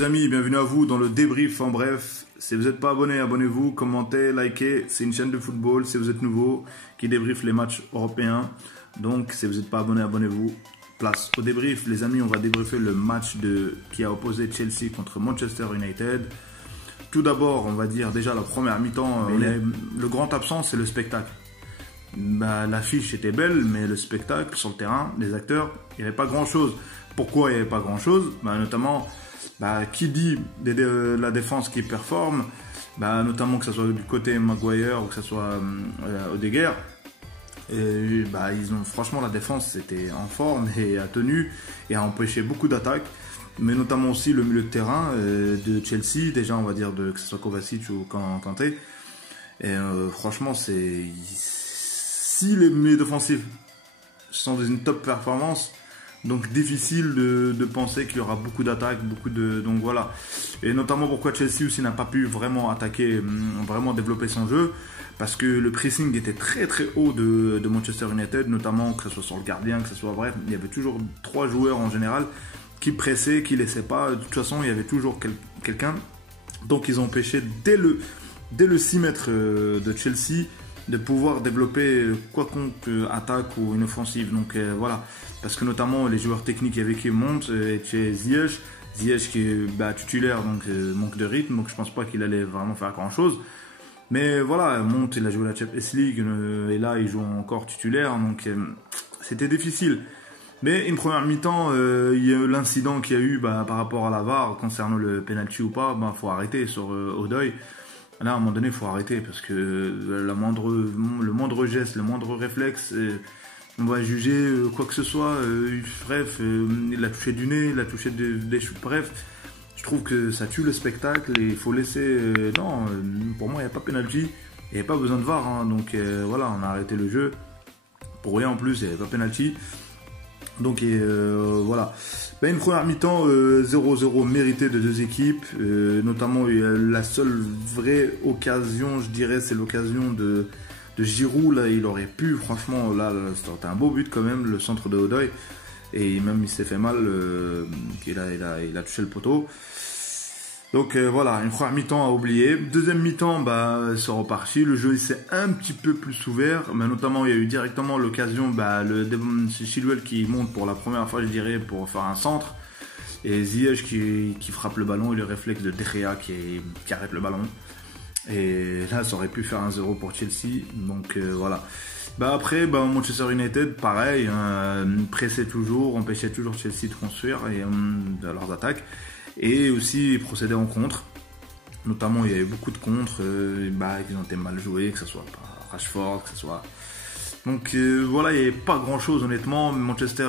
les amis, bienvenue à vous dans le débrief. En bref, si vous n'êtes pas abonné, abonnez-vous, commentez, likez. C'est une chaîne de football, si vous êtes nouveau, qui débriefe les matchs européens. Donc, si vous n'êtes pas abonné, abonnez-vous. Place au débrief. Les amis, on va débriefer le match qui a opposé Chelsea contre Manchester United. Tout d'abord, on va dire déjà la première mi-temps, le grand absent, c'est le spectacle. L'affiche était belle, mais le spectacle sur le terrain, les acteurs, il n'y avait pas grand-chose. Pourquoi il n'y avait pas grand-chose? Notamment, qui dit la défense qui performe, notamment que ce soit du côté Maguire ou que ce soit Odegaard, franchement la défense était en forme et a tenu et a empêché beaucoup d'attaques, mais notamment aussi le milieu de terrain de Chelsea, déjà on va dire que ce soit Kovacic ou Kanté. Et franchement, si les milieux défensifs sont dans une top performance, donc difficile de penser qu'il y aura beaucoup d'attaques, donc voilà. Et notamment pourquoi Chelsea aussi n'a pas pu vraiment attaquer, vraiment développer son jeu, parce que le pressing était très très haut de Manchester United, notamment que ce soit sur le gardien, que ce soit bref, il y avait toujours 3 joueurs en général qui pressaient, qui laissaient pas. De toute façon, il y avait toujours quelqu'un. Donc ils ont empêché dès le 6 mètres de Chelsea de pouvoir développer quelconque attaque ou une offensive. Donc voilà, parce que notamment les joueurs techniques avec qui montent, chez Ziyech qui est titulaire, donc manque de rythme, donc je pense pas qu'il allait vraiment faire grand chose. Mais voilà, monte, il a joué la Champions League et là il joue encore titulaire, donc c'était difficile. Mais une première mi-temps, il y a l'incident qu'il y a eu par rapport à la VAR concernant le penalty ou pas, faut arrêter sur Odoi. Là, à un moment donné, il faut arrêter parce que le moindre geste, le moindre réflexe, on va juger quoi que ce soit. Bref, il a touché du nez, il a touché des cheveux. Bref, je trouve que ça tue le spectacle et il faut laisser. Non, pour moi, il n'y a pas pénalty, il n'y a pas besoin de VAR. Hein, donc voilà, on a arrêté le jeu. Pour rien en plus, il n'y avait pas pénalty. Donc voilà. Une première mi-temps 0-0 méritée de deux équipes, notamment la seule vraie occasion, je dirais, c'est l'occasion de Giroud. Là, il aurait pu, franchement, là c'était un beau but quand même, le centre de Odoi, et même il s'est fait mal, il a touché le poteau. Donc voilà, une première mi-temps à oublier. Deuxième mi-temps, c'est reparti. Le jeu il s'est un petit peu plus ouvert, mais notamment il y a eu directement l'occasion, c'est Chilwell qui monte pour la première fois, je dirais, pour faire un centre. Et Ziyech qui frappe le ballon et le réflexe de De Gea qui arrête le ballon. Et là, ça aurait pu faire un 0 pour Chelsea. Donc voilà. Après, Manchester United, pareil, pressait toujours, empêchait toujours Chelsea de construire de leurs attaques. Et aussi procéder en contre. Notamment, il y avait beaucoup de contres qui ont été mal joués, que ce soit par Rashford, que ce soit. Donc voilà, il n'y avait pas grand chose honnêtement. Manchester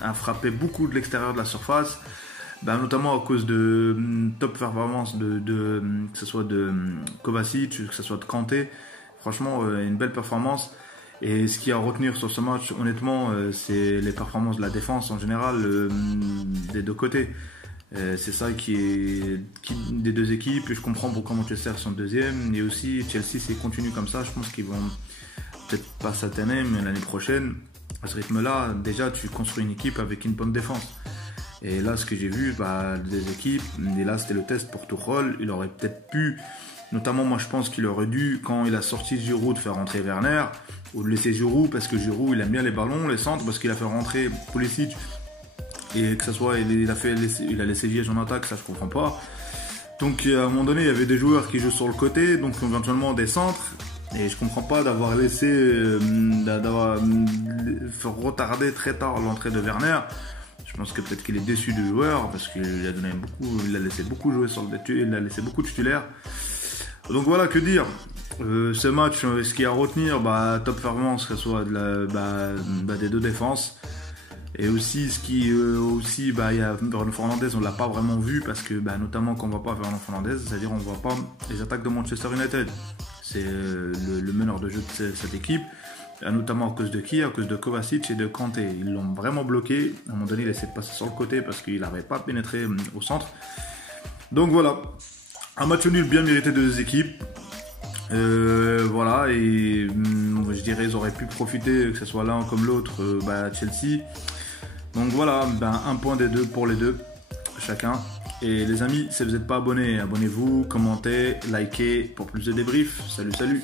a frappé beaucoup de l'extérieur de la surface, notamment à cause de top performance que ce soit de Kovacic, que ce soit de Kanté. Franchement, une belle performance. Et ce qu'il y a à retenir sur ce match, honnêtement, c'est les performances de la défense en général des deux côtés. C'est ça des deux équipes. Je comprends pourquoi Manchester sont deuxième. Et aussi Chelsea, c'est continue comme ça. Je pense qu'ils vont peut-être pas cette année, mais l'année prochaine, à ce rythme-là, déjà tu construis une équipe avec une bonne défense. Et là, ce que j'ai vu, des équipes, et là c'était le test pour Tuchel, il aurait peut-être pu, notamment moi je pense qu'il aurait dû, quand il a sorti Giroud, de faire rentrer Werner, ou de laisser Giroud, parce que Giroud il aime bien les ballons, les centres, parce qu'il a fait rentrer Pulisic. Et que ce soit, il a laissé Ziyech en attaque, ça je comprends pas. Donc à un moment donné, il y avait des joueurs qui jouent sur le côté, donc éventuellement des centres. Et je comprends pas d'avoir retardé très tard l'entrée de Werner. Je pense que peut-être qu'il est déçu du joueur parce qu'il a laissé beaucoup jouer il a laissé beaucoup de titulaires. Donc voilà, que dire. Ce match, ce qu'il y a à retenir, top performance, que ce soit des deux défenses. Et aussi, il y a Bruno Fernandes, on l'a pas vraiment vu parce que, notamment quand on voit pas Bruno Fernandes, c'est-à-dire on voit pas les attaques de Manchester United. C'est le meneur de jeu de cette équipe, notamment à cause de qui? À cause de Kovacic et de Kanté. Ils l'ont vraiment bloqué. À un moment donné, il essaie de passer sur le côté parce qu'il n'arrivait pas à pénétrer au centre. Donc voilà, un match nul bien mérité de deux équipes. Voilà, et je dirais ils auraient pu profiter, que ce soit l'un comme l'autre, Chelsea. Donc voilà, un point des deux pour les deux, chacun. Et les amis, si vous n'êtes pas abonné, abonnez-vous, commentez, likez pour plus de débriefs. Salut, salut.